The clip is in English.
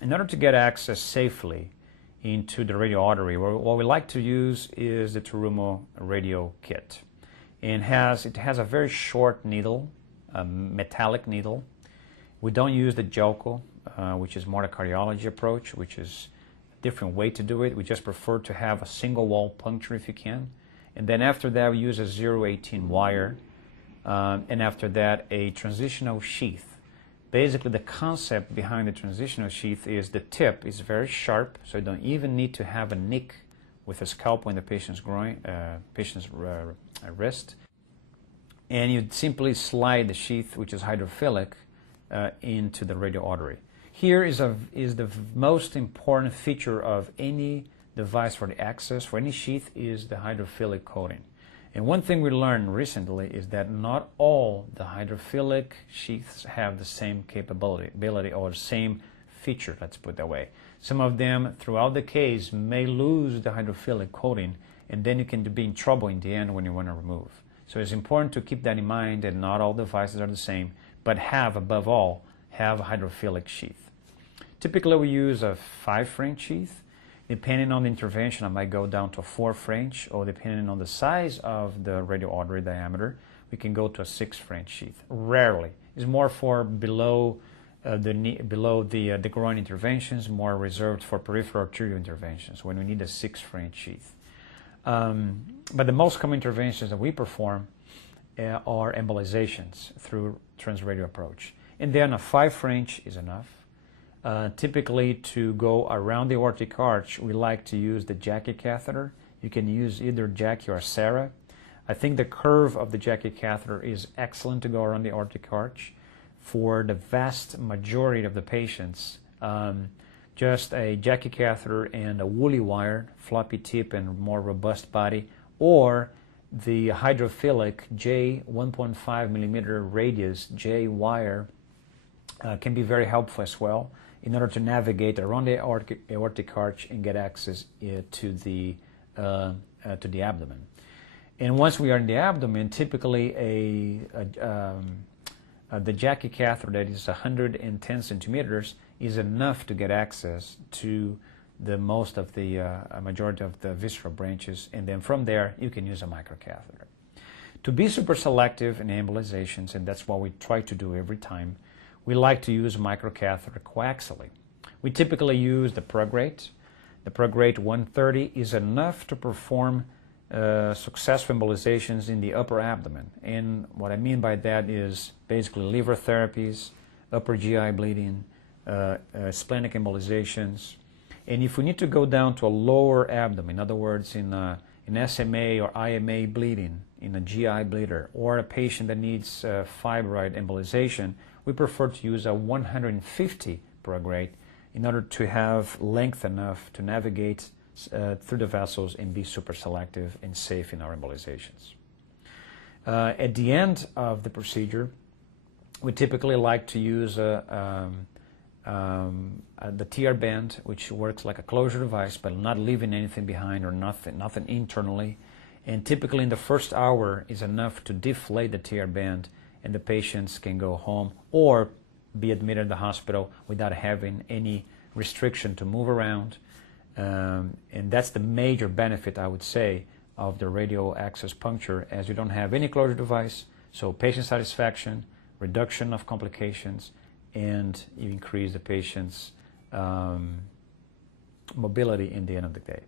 in order to get access safely into the radial artery, what we like to use is the Terumo Radial kit. And it has a very short needle, a metallic needle. We don't use the Jelco, which is more the cardiology approach, which is a different way to do it. We just prefer to have a single wall puncture if you can. And then after that, we use a 0.18 wire. And after that, a transitional sheath. Basically, the concept behind the transitional sheath is the tip is very sharp, so you don't even need to have a nick with a scalpel in the patient's wrist. And you simply slide the sheath, which is hydrophilic, into the radial artery. Here is the most important feature of any device for the access, for any sheath, is the hydrophilic coating. And one thing we learned recently is that not all the hydrophilic sheaths have the same capability or the same feature, let's put it that way. Some of them, throughout the case, may lose the hydrophilic coating, and then you can be in trouble in the end when you want to remove. So it's important to keep that in mind, that not all devices are the same, but above all, have a hydrophilic sheath. Typically, we use a 5-French sheath. Depending on the intervention, I might go down to a 4-French, or depending on the size of the radial artery diameter, we can go to a 6-French sheath. Rarely. It's more for below the groin interventions, more reserved for peripheral arterial interventions when we need a 6-French sheath. But the most common interventions that we perform are embolizations through transradial approach. And then a 5-French is enough. Typically, to go around the aortic arch, we like to use the Jackie catheter. You can use either Jackie or Sarah. I think the curve of the Jackie catheter is excellent to go around the aortic arch. For the vast majority of the patients, just a Jackie catheter and a woolly wire, floppy tip and more robust body, or the hydrophilic J 1.5 millimeter radius J wire can be very helpful as well, in order to navigate around the aortic arch and get access to the abdomen. And once we are in the abdomen, typically the Jackie catheter that is 110 centimeters is enough to get access to the majority of the visceral branches, and then from there you can use a microcatheter. To be super selective in embolizations, and that's what we try to do every time, we like to use microcatheter coaxially. We typically use the PROGREAT. The PROGREAT 130 is enough to perform successful embolizations in the upper abdomen. And what I mean by that is basically liver therapies, upper GI bleeding, splenic embolizations. And if we need to go down to a lower abdomen, in other words, in SMA or IMA bleeding, in a GI bleeder, or a patient that needs fibroid embolization, we prefer to use a 150 PROGREAT in order to have length enough to navigate through the vessels and be super selective and safe in our embolizations. At the end of the procedure, we typically like to use the TR band, which works like a closure device, but not leaving anything behind or nothing internally. And typically in the first hour is enough to deflate the TR band, and the patients can go home or be admitted in the hospital without having any restriction to move around. And that's the major benefit, I would say, of the radial access puncture, as you don't have any closure device, so patient satisfaction, reduction of complications, and you increase the patient's mobility in the end of the day.